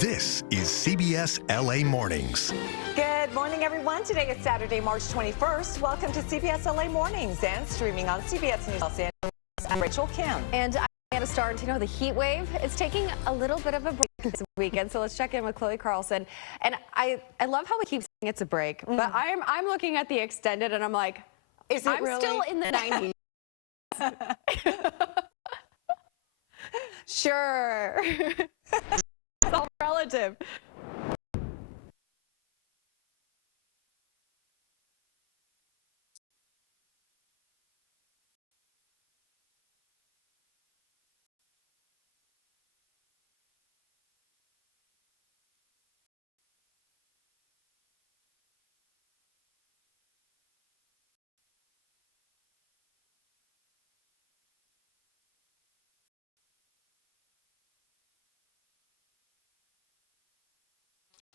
This is CBS LA Mornings. Good morning, everyone. Today is Saturday, March 21st. Welcome to CBS LA Mornings and streaming on CBS News Los Angeles. I'm Rachel Kim. And I'm starting to know the heat wave is taking a little bit of a break this weekend. So let's check in with Chloe Carlson. And I love how we keep saying it's a break, but I'm looking at the extended and I'm like, is it I'm really? still in the 90s. Sure. It's all relative.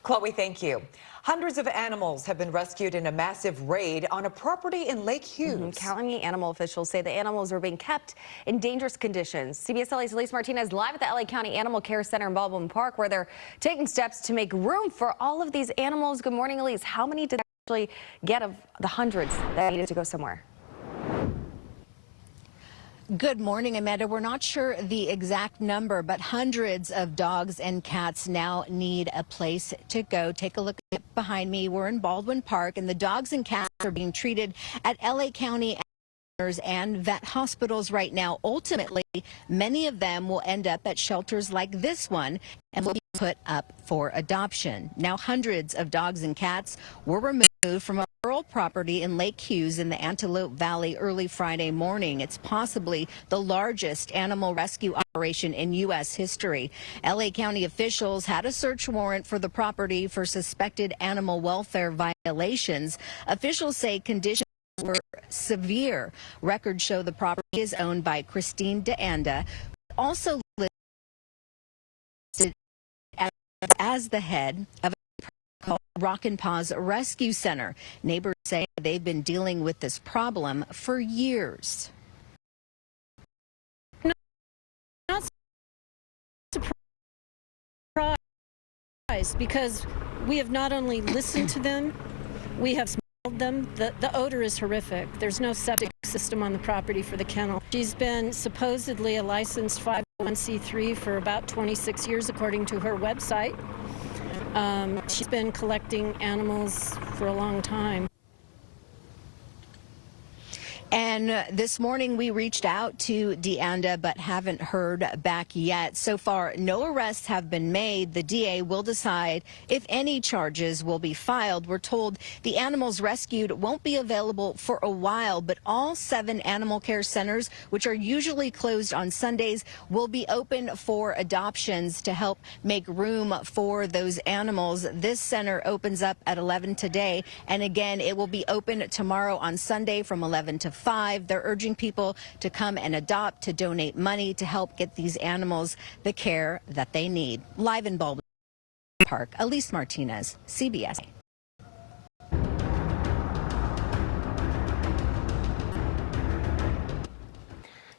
Chloe, thank you. Hundreds of animals have been rescued in a massive raid on a property in Lake Hughes. County animal officials say the animals were being kept in dangerous conditions. CBS LA's Elise Martinez live at the LA County Animal Care Center in Baldwin Park, where they're taking steps to make room for all of these animals. Good morning, Elise. How many did they actually get of the hundreds that needed to go somewhere? Good morning, Amanda. We're not sure the exact number, but hundreds of dogs and cats now need a place to go. Take a look behind me. We're in Baldwin Park, and the dogs and cats are being treated at LA County and vet hospitals right now. Ultimately, many of them will end up at shelters like this one and will be put up for adoption. Now, hundreds of dogs and cats were removed from a rural property in Lake Hughes in the Antelope Valley early Friday morning. It's possibly the largest animal rescue operation in U.S. history. LA County officials had a search warrant for the property for suspected animal welfare violations. Officials say conditions were severe. Records show the property is owned by Christine DeAnda, also listed as the head of a called Rock and Paws Rescue Center. Neighbors say they've been dealing with this problem for years. Not surprised, because we have not only listened to them, we have smelled them. The odor is horrific. There's no septic system on the property for the kennel. She's been supposedly a licensed 501c3 for about 26 years, according to her website. She's been collecting animals for a long time. And this morning we reached out to DeAnda but haven't heard back yet. So far, no arrests have been made. The DA will decide if any charges will be filed. We're told the animals rescued won't be available for a while, but all 7 animal care centers, which are usually closed on Sundays, will be open for adoptions to help make room for those animals. This center opens up at 11 today, and again, it will be open tomorrow on Sunday from 11 to 5. They're urging people to come and adopt, to donate money to help get these animals the care that they need. Live in Baldwin Park, Elise Martinez, CBS.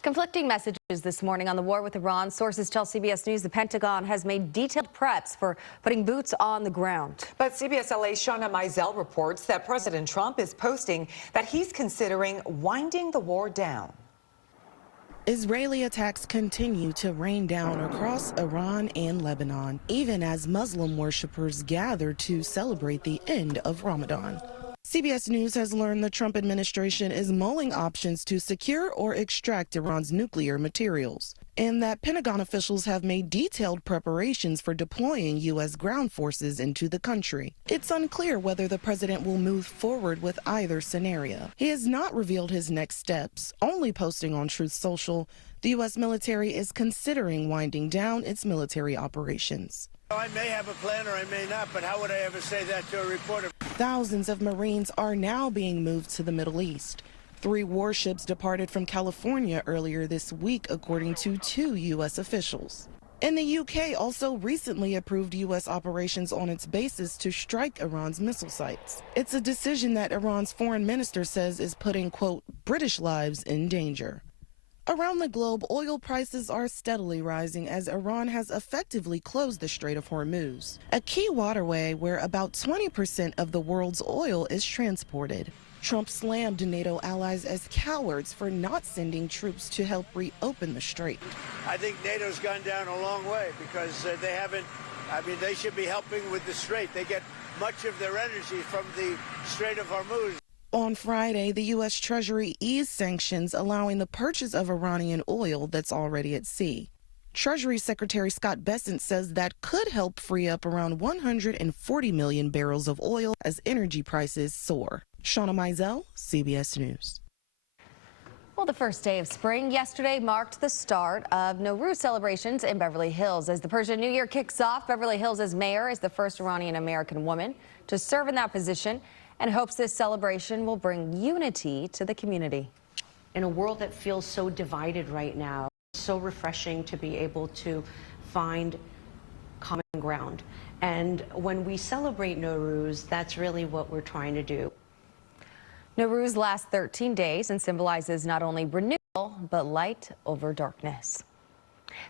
Conflicting messages this morning on the war with Iran. Sources tell CBS News the Pentagon has made detailed preps for putting boots on the ground. But CBS LA's Shauna Mizell reports that President Trump is posting that he's considering winding the war down. Israeli attacks continue to rain down across Iran and Lebanon, even as Muslim worshippers gather to celebrate the end of Ramadan. CBS News has learned the Trump administration is mulling options to secure or extract Iran's nuclear materials, and that Pentagon officials have made detailed preparations for deploying U.S. ground forces into the country. It's unclear whether the president will move forward with either scenario. He has not revealed his next steps, only posting on Truth Social the U.S. military is considering winding down its military operations. I may have a plan or I may not, but how would I ever say that to a reporter? Thousands of Marines are now being moved to the Middle East. 3 warships departed from California earlier this week, according to 2 U.S. officials. And the UK also recently approved U.S. operations on its bases to strike Iran's missile sites. It's a decision that Iran's foreign minister says is putting, quote, British lives in danger. Around the globe, oil prices are steadily rising as Iran has effectively closed the Strait of Hormuz, a key waterway where about 20% of the world's oil is transported. Trump slammed NATO allies as cowards for not sending troops to help reopen the strait. I think NATO's gone down a long way because they haven't, they should be helping with the strait. They get much of their energy from the Strait of Hormuz. On Friday, the U.S. Treasury eased sanctions, allowing the purchase of Iranian oil that's already at sea. Treasury Secretary Scott Bessent says that could help free up around 140 million barrels of oil as energy prices soar. Shauna Mizell, CBS News. Well, the first day of spring yesterday marked the start of Nowruz celebrations in Beverly Hills. As the Persian New Year kicks off, Beverly Hills' mayor is the first Iranian-American woman to serve in that position and hopes this celebration will bring unity to the community. In a world that feels so divided right now, it's so refreshing to be able to find common ground. And when we celebrate Nowruz, that's really what we're trying to do. Nowruz lasts 13 days and symbolizes not only renewal, but light over darkness.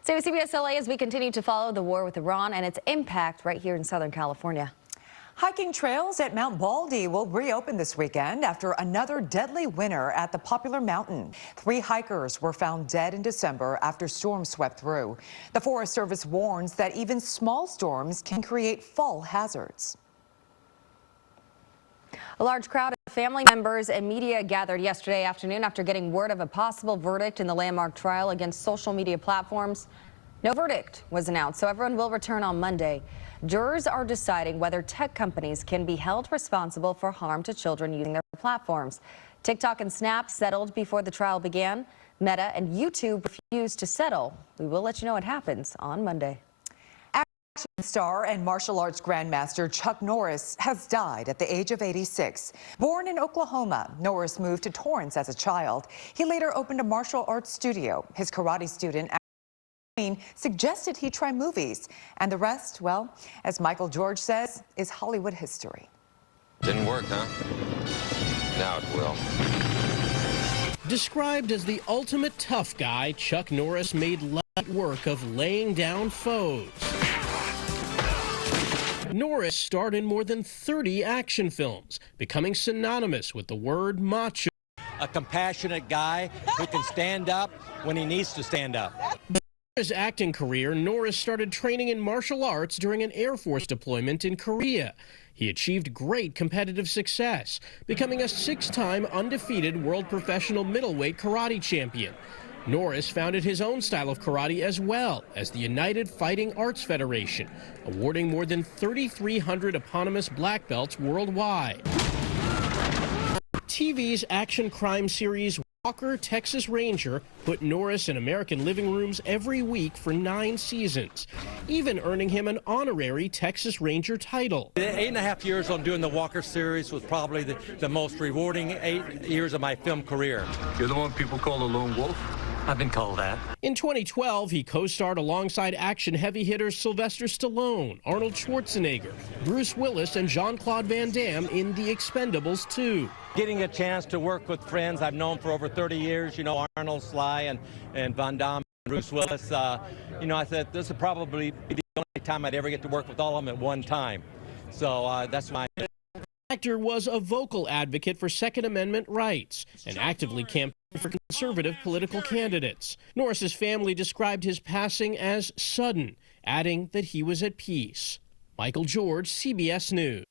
Stay with CBS LA as we continue to follow the war with Iran and its impact right here in Southern California. Hiking trails at Mount Baldy will reopen this weekend after another deadly winter at the popular mountain. 3 hikers were found dead in December after storms swept through. The Forest Service warns that even small storms can create fall hazards. A large crowd of family members and media gathered yesterday afternoon after getting word of a possible verdict in the landmark trial against social media platforms. No verdict was announced, so everyone will return on Monday. Jurors are deciding whether tech companies can be held responsible for harm to children using their platforms. TikTok and Snap settled before the trial began. Meta and YouTube refused to settle. We will let you know what happens on Monday. Action star and martial arts grandmaster Chuck Norris has died at the age of 86. Born in Oklahoma, Norris moved to Torrance as a child. He later opened a martial arts studio. His karate student suggested he try movies, and the rest, well, as Michael George says, is Hollywood history. Didn't work, huh? Now it will. Described as the ultimate tough guy, Chuck Norris made light work of laying down foes. Norris starred in more than 30 action films, becoming synonymous with the word macho. A compassionate guy who can stand up when he needs to stand up. His acting career, Norris started training in martial arts during an Air Force deployment in Korea. He achieved great competitive success, becoming a 6-time undefeated world professional middleweight karate champion. Norris founded his own style of karate as well as the United Fighting Arts Federation, awarding more than 3,300 eponymous black belts worldwide. TV's action crime series Walker, Texas Ranger put Norris in American living rooms every week for 9 seasons, even earning him an honorary Texas Ranger title. The 8.5 years on doing the Walker series was probably the most rewarding 8 years of my film career. You're the one people call a lone wolf? I've been called that. In 2012, he co-starred alongside action heavy hitters Sylvester Stallone, Arnold Schwarzenegger, Bruce Willis, and Jean-Claude Van Damme in The Expendables 2. Getting a chance to work with friends I've known for over 30 years, you know, Arnold, Sly, and Van Damme, and Bruce Willis, you know, I said this would probably be the only time I'd ever get to work with all of them at one time. So that's why. The actor was a vocal advocate for Second Amendment rights and actively campaigned for conservative political candidates. Norris's family described his passing as sudden, adding that he was at peace. Michael George, CBS News.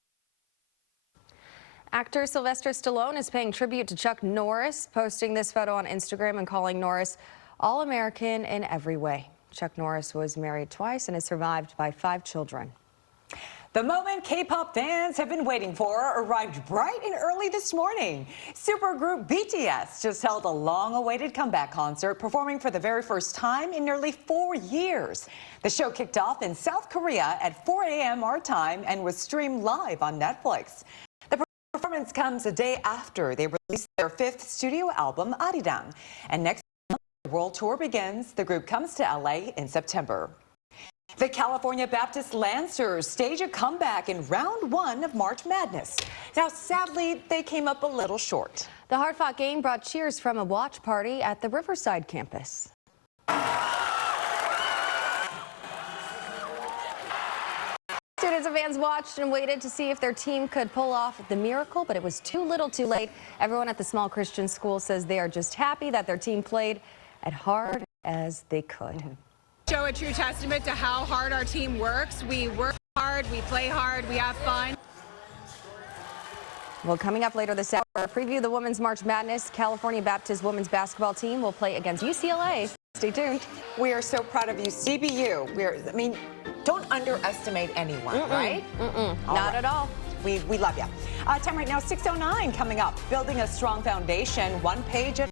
Actor Sylvester Stallone is paying tribute to Chuck Norris, posting this photo on Instagram and calling Norris all-American in every way. Chuck Norris was married twice and is survived by 5 children. The moment K-pop fans have been waiting for arrived bright and early this morning. Supergroup BTS just held a long-awaited comeback concert, performing for the very first time in nearly 4 years. The show kicked off in South Korea at 4 a.m. our time and was streamed live on Netflix. The performance comes a day after they released their 5th studio album, Arirang. And next month, the world tour begins. The group comes to LA in September. The California Baptist Lancers stage a comeback in round 1 of March Madness. Now, sadly, they came up a little short. The hard-fought game brought cheers from a watch party at the Riverside campus. Students and fans watched and waited to see if their team could pull off the miracle, but it was too little too late. Everyone at the small Christian school says they are just happy that their team played as hard as they could. Show a true testament to how hard our team works. We work hard, we play hard, we have fun. Well, coming up later this hour, a preview of the Women's March Madness. California Baptist women's basketball team will play against UCLA. Stay tuned. We are so proud of you, CBU. Don't underestimate anyone, right? Not at all. We love you. Time right now, 6:09 coming up. Building a strong foundation, one page at